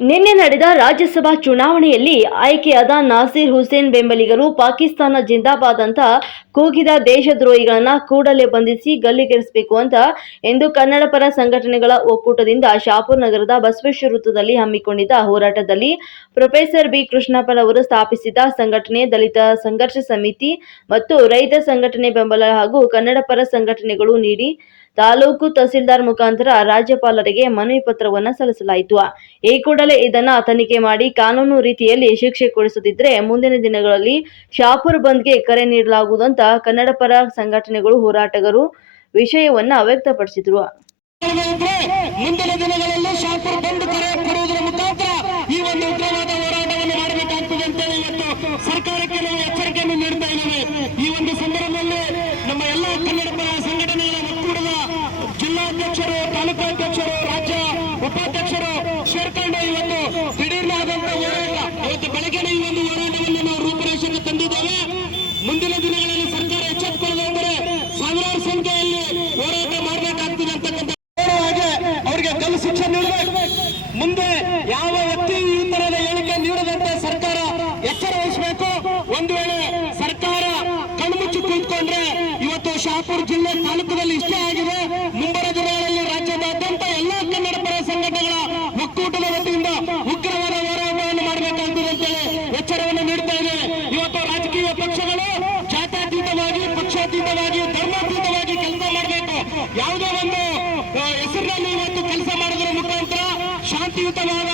ನಿನ್ನೆ ನಡೆದ ರಾಜ್ಯಸಭಾ ಚುನಾವಣೆಯಲ್ಲಿ ಆಯ್ಕೆಯಾದ ನಾಸೀರ್ ಹುಸೇನ್ ಬೆಂಬಲಿಗರು ಪಾಕಿಸ್ತಾನ ಜಿಂದಾಬಾದ್ ಅಂತ ಕೂಗಿದ ದೇಶದ್ರೋಹಿಗಳನ್ನ ಕೂಡಲೇ ಬಂಧಿಸಿ ಗಲ್ಲಿಗೇರಿಸಬೇಕು ಅಂತ ಎಂದು ಕನ್ನಡಪರ ಸಂಘಟನೆಗಳ ಒಕ್ಕೂಟದಿಂದ ಶಾಪುರ್ ನಗರದ ಬಸವೇಶ್ವರ ವೃತ್ತದಲ್ಲಿ ಹಮ್ಮಿಕೊಂಡಿದ್ದ ಹೋರಾಟದಲ್ಲಿ ಪ್ರೊಫೆಸರ್ ಬಿ ಕೃಷ್ಣಪ್ಪನವರು ಸ್ಥಾಪಿಸಿದ ಸಂಘಟನೆ ದಲಿತ ಸಂಘರ್ಷ ಸಮಿತಿ ಮತ್ತು ರೈತ ಸಂಘಟನೆ ಬೆಂಬಲ ಹಾಗೂ ಕನ್ನಡಪರ ಸಂಘಟನೆಗಳು ನೀಡಿ ತಾಲೂಕು ತಹಸೀಲ್ದಾರ್ ಮುಖಾಂತರ ರಾಜ್ಯಪಾಲರಿಗೆ ಮನವಿ ಪತ್ರವನ್ನು ಸಲ್ಲಿಸಲಾಯಿತು. ಈ ಕೂಡಲೇ ಇದನ್ನ ತನಿಖೆ ಮಾಡಿ ಕಾನೂನು ರೀತಿಯಲ್ಲಿ ಶಿಕ್ಷೆ ಕೊಡಿಸದಿದ್ದರೆ ಮುಂದಿನ ದಿನಗಳಲ್ಲಿ ಶಾಪುರ್ ಬಂದ್ಗೆ ಕರೆ ನೀಡಲಾಗುವುದು ಅಂತ ಕನ್ನಡಪರ ಸಂಘಟನೆಗಳು ಹೋರಾಟಗಾರರು ವಿಷಯವನ್ನ ವ್ಯಕ್ತಪಡಿಸಿದರು. ಮುಂದಿನ ದಿನಗಳಲ್ಲಿ ಶಾಪುರ್ ಬಂದ್ ಕರೆ ಕೊಡುವುದರ ಮುಖಾಂತರ ಈ ಒಂದು ಉಗ್ರವಾದ ಹೋರಾಟವನ್ನು ಮಾಡಬೇಕಾಗ್ತದೆ ಅಂತೇಳಿ ಇವತ್ತು ಸರ್ಕಾರಕ್ಕೆ ನಾವು ಎಚ್ಚರಿಕೆಯನ್ನು ನೀಡ್ತಾ ಇದ್ದೇವೆ. ಈ ಒಂದು ಸಂದರ್ಭದಲ್ಲಿ ನಮ್ಮ ಎಲ್ಲ ಕನ್ನಡಪರ ಸಂಘಟನೆಗಳ ಒಕ್ಕೂಟದ ಜಿಲ್ಲಾಧ್ಯಕ್ಷರು, ತಾಲೂಕಾಧ್ಯಕ್ಷರು, ರಾಜ್ಯ ಉಪಾಧ್ಯಕ್ಷರು ಸೇರ್ಕೊಂಡು ಇವತ್ತು ದಿಢೀರ್ನಾದಂತ ಹೋರಾಟ ಇವತ್ತು ಬೆಳಗ್ಗೆ ಈ ಒಂದು ಹೋರಾಟವನ್ನು ನಾವು ರೂಪುರೇಷೆಗೆ ತಂದಿದ್ದೇವೆ. ಮುಂದಿನ ದಿನಗಳಲ್ಲಿ ಸರ್ಕಾರ ಎಚ್ಚೆತ್ತುಕೊಳ್ಳೋದಾದರೆ ಸಾವಿರಾರು ಸಂಖ್ಯೆಯಲ್ಲಿ ಹೋರಾಟ ಮಾಡಬೇಕಾಗ್ತದೆ ಅಂತಕ್ಕಂಥ ಅವರಿಗೆ ಗಲ್ಲು ಶಿಕ್ಷೆ ನೀಡಬೇಕು. ಮುಂದೆ ಯಾವ ವ್ಯಕ್ತಿ ಈ ತರಹದ ಹೇಳಿಕೆ ನೀಡದಂತೆ ಸರ್ಕಾರ ಎಚ್ಚರ ವಹಿಸಬೇಕು. ಒಂದು ವೇಳೆ ಸರ್ಕಾರ ಕಣ್ಮುಚ್ಚಿ ಕುಳಿತುಕೊಂಡ್ರೆ ಇವತ್ತು ಶಾಪುರ್ ಜಿಲ್ಲೆ ತಾಲೂಕದಲ್ಲಿ ಇಷ್ಟೇ ಆಗಿದೆ. ಮುಂಬರುವ ದಿನಗಳಲ್ಲಿ ರಾಜ್ಯದಾದ್ಯಂತ ಎಲ್ಲಾ ಕನ್ನಡಪರ ಸಂಘಟನೆಗಳ ಒಕ್ಕೂಟದ ವತಿಯಿಂದ ಉಗ್ರವಾದ ಹೋರಾಟವನ್ನು ಮಾಡಬೇಕಾಗ್ತದೆ ಅಂತೇಳಿ ಎಚ್ಚರವನ್ನು ನೀಡ್ತಾ ಇದೆ. ಇವತ್ತು ರಾಜಕೀಯ ಪಕ್ಷಗಳು ಜಾತ್ಯತೀತವಾಗಿ, ಪಕ್ಷಾತೀತವಾಗಿ, ಧರ್ಮಾತೀತವಾಗಿ ಕೆಲಸ ಮಾಡಬೇಕು. ಯಾವುದೇ ಒಂದು ಹೆಸರಿನಲ್ಲಿ ಇವತ್ತು ಕೆಲಸ ಮಾಡೋದ್ರ ಮುಖಾಂತರ ಶಾಂತಿಯುತವಾದ